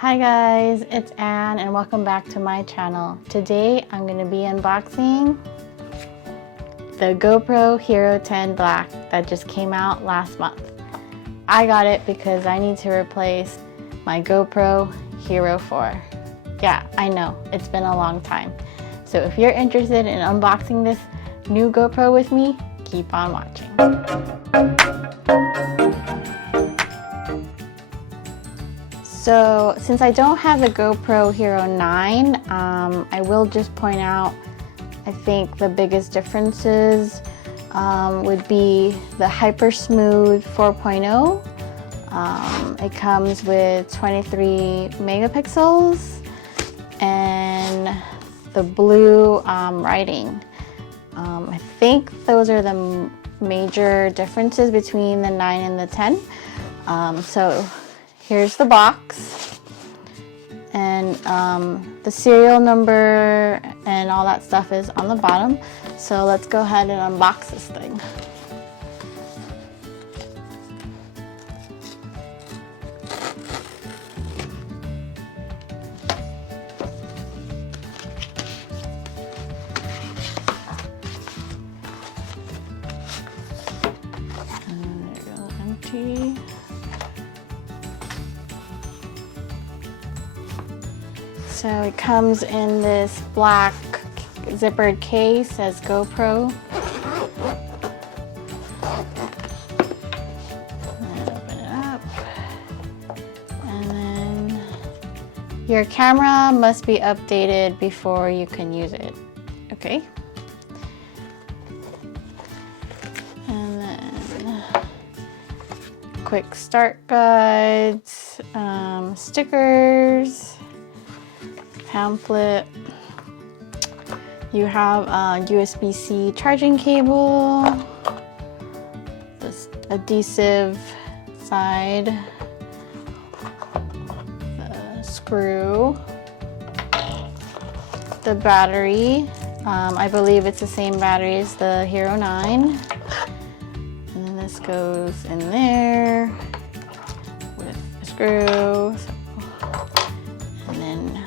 Hi guys, it's Anne and welcome back to my channel. Today I'm going to be unboxing the GoPro Hero 10 Black that just came out last month. I got it because I need to replace my GoPro Hero 4. Yeah, I know, it's been a long time. So if you're interested in unboxing this new GoPro with me, keep on watching. So since I don't have the GoPro Hero 9, I will just point out, I think the biggest differences would be the Hyper Smooth 4.0. It comes with 23 megapixels and the blue writing. I think those are the major differences between the 9 and the 10. So here's the box, and the serial number and all that stuff is on the bottom. So let's go ahead and unbox this thing. And there you go, empty. So it comes in this black zippered case, says GoPro. And open it up. And then your camera must be updated before you can use it. Okay. And then quick start guides, stickers, pamphlet. You have a USB-C charging cable, this adhesive side, the screw, the battery. I believe it's the same battery as the Hero 9. And then this goes in there with a screw. And then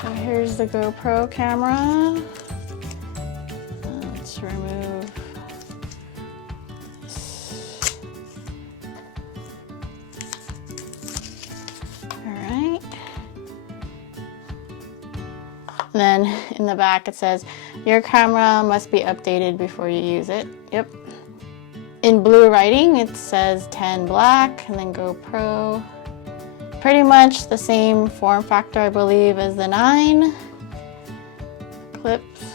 so here's the GoPro camera. Let's remove this. All right. And then in the back it says, your camera must be updated before you use it. Yep. In blue writing it says 10 black and then GoPro. Pretty much the same form factor, I believe, as the 9. Clips.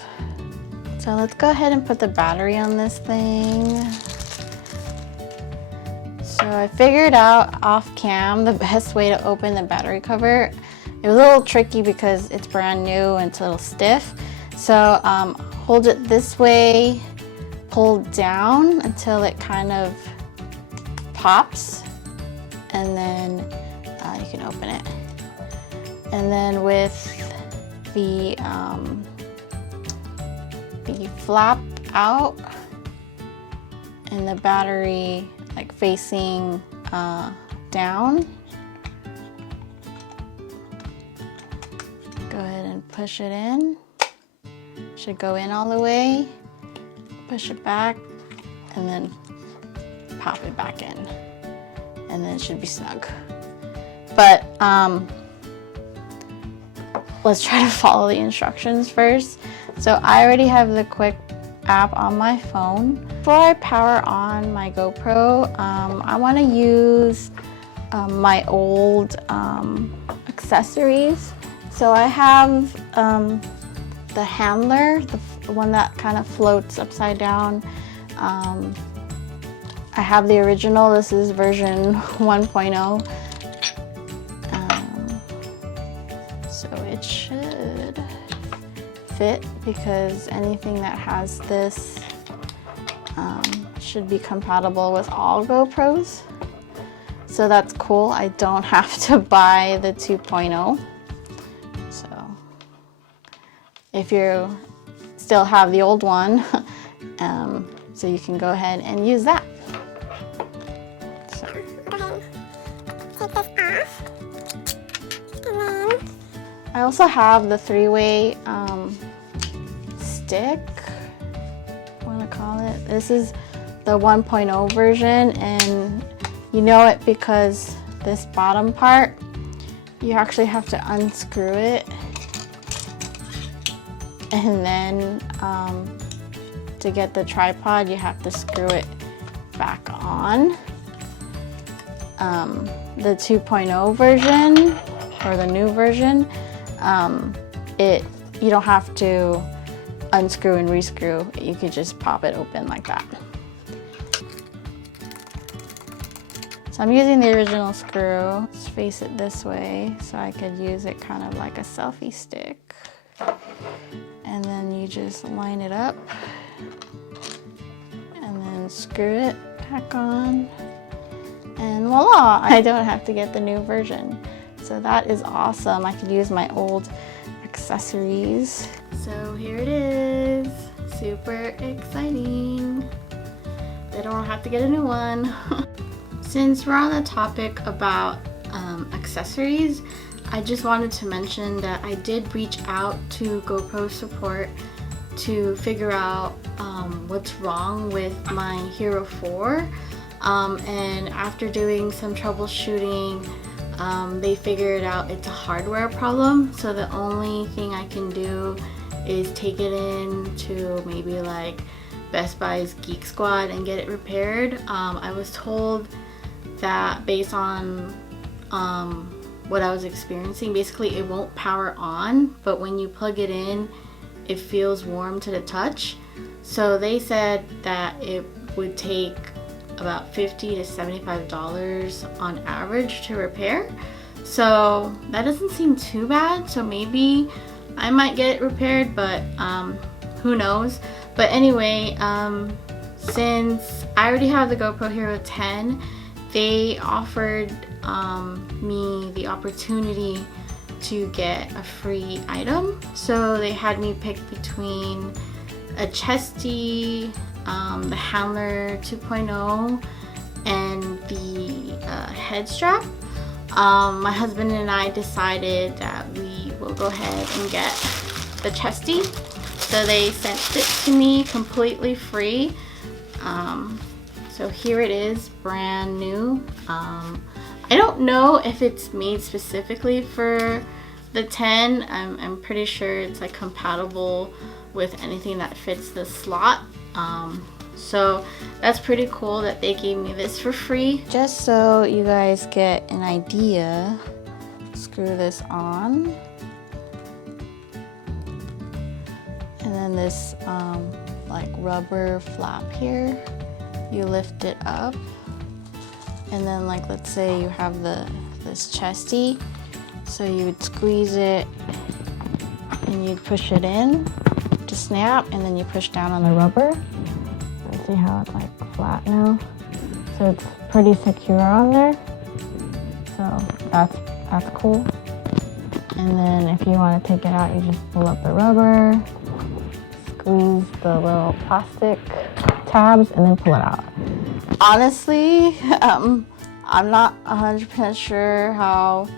So let's go ahead and put the battery on this thing. So I figured out off cam the best way to open the battery cover. It was a little tricky because it's brand new and it's a little stiff. So hold it this way, pull down until it kind of pops, and then you can open it. And then with the flap out and the battery like facing down, go ahead and push it in. Should go in all the way, push it back, and then pop it back in, and then it should be snug. But let's try to follow the instructions first. So I already have the quick app on my phone. Before I power on my GoPro, I want to use my old accessories. So I have the handler, the one that kind of floats upside down. I have the original. This is version 1.0. So it should fit because anything that has this should be compatible with all GoPros. So that's cool. I don't have to buy the 2.0. So if you still have the old one, So you can go ahead and use that. So. Go ahead, take this off, and then I also have the 3-way stick, I want to call it. This is the 1.0 version, and you know it because this bottom part, you actually have to unscrew it, and then to get the tripod, you have to screw it back on. The 2.0 version, or the new version, you don't have to unscrew and rescrew. You could just pop it open like that. So I'm using the original screw. Just face it this way so I could use it kind of like a selfie stick. And then you just line it up and then screw it back on. And voila, I don't have to get the new version. So that is awesome. I could use my old accessories. So here it is. Super exciting. I don't have to get a new one. Since we're on the topic about accessories, I just wanted to mention that I did reach out to GoPro support to figure out what's wrong with my Hero 4. And after doing some troubleshooting, they figured out it's a hardware problem. So the only thing I can do is take it in to maybe like Best Buy's Geek Squad and get it repaired. I was told that based on what I was experiencing, basically it won't power on, but when you plug it in, it feels warm to the touch. So they said that it would take about $50 to $75 on average to repair. So that doesn't seem too bad. So maybe I might get it repaired, but who knows. But anyway, since I already have the GoPro Hero 10, they offered me the opportunity to get a free item. So they had me pick between a chesty, the Handler 2.0, and the head strap. My husband and I decided that we will go ahead and get the chesty. So they sent it to me completely free. So here it is, brand new. I don't know if it's made specifically for the 10. I'm pretty sure it's like compatible with anything that fits the slot. So that's pretty cool that they gave me this for free. Just so you guys get an idea, screw this on. And then this like rubber flap here, you lift it up. And then like let's say you have this chesty, so you would squeeze it and you'd push it in to snap, and then you push down on the rubber. See how it's like flat now? So it's pretty secure on there. So that's cool. And then if you want to take it out, you just pull up the rubber, squeeze the little plastic tabs, and then pull it out. Honestly, I'm not 100% sure how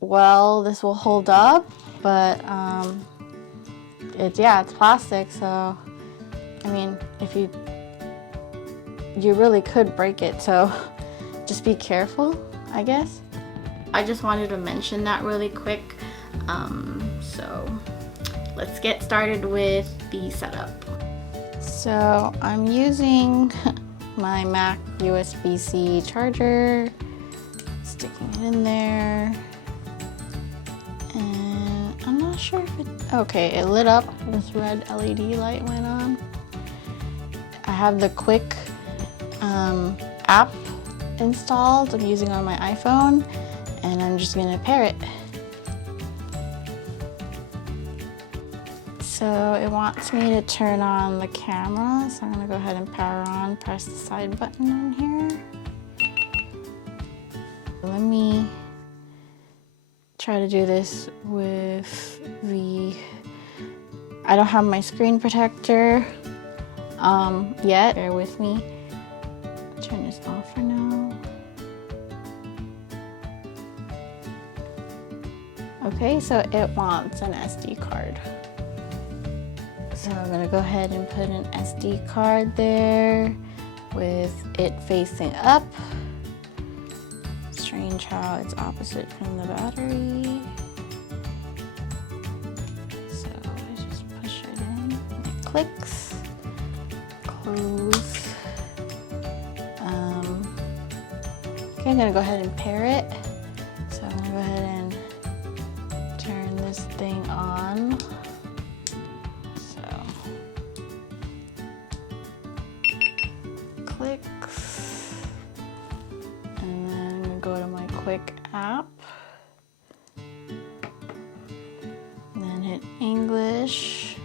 well this will hold up, but it's plastic, so I mean, if you really could break it, so just be careful, I guess. I just wanted to mention that really quick. So let's get started with the setup. So I'm using my Mac USB-C charger, sticking it in there, and I'm not sure if it lit up. This red LED light went on. I have the Quick app installed. I'm using on my iPhone, and I'm just gonna pair it. So it wants me to turn on the camera, so I'm gonna go ahead and power on, press the side button on here. Let me try to do this with I don't have my screen protector yet. Bear with me. Turn this off for now. Okay, so it wants an SD card. So I'm gonna go ahead and put an SD card there with it facing up. Strange how it's opposite from the battery. So I just push it in and it clicks. Close. Okay, I'm gonna go ahead and pair it. So I'm gonna go ahead and turn this thing on. So clicks. And then I'm gonna go to my quick app. And then hit English.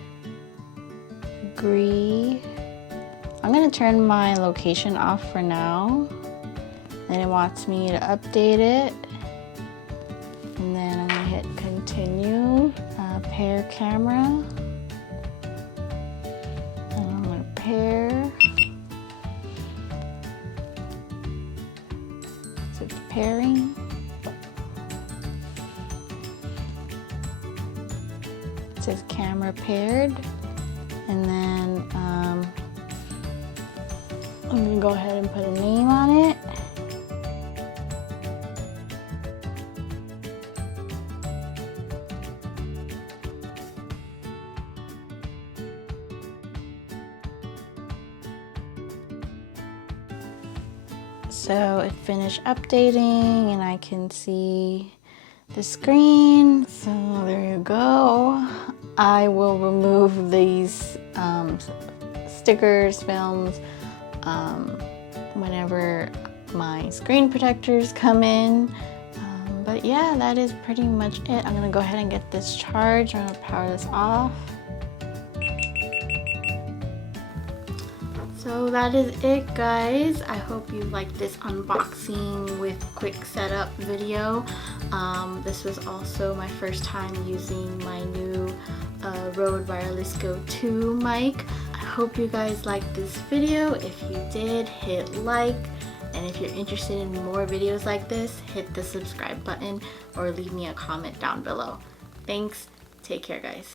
Agree. I'm gonna turn my location off for now. Then it wants me to update it. And then I'm gonna hit continue, pair camera. And I'm gonna pair. So it's pairing. It says camera paired. And then I'm gonna go ahead and put a name on it. So it finished updating and I can see the screen. So there you go. I will remove these stickers, films, whenever my screen protectors come in. But yeah, that is pretty much it. I'm gonna go ahead and get this charged. I'm gonna power this off. So that is it, guys. I hope you liked this unboxing with quick setup video. This was also my first time using my new Rode Wireless Go 2 mic. I hope you guys liked this video. If you did, hit like. And if you're interested in more videos like this, hit the subscribe button or leave me a comment down below. Thanks. Take care, guys.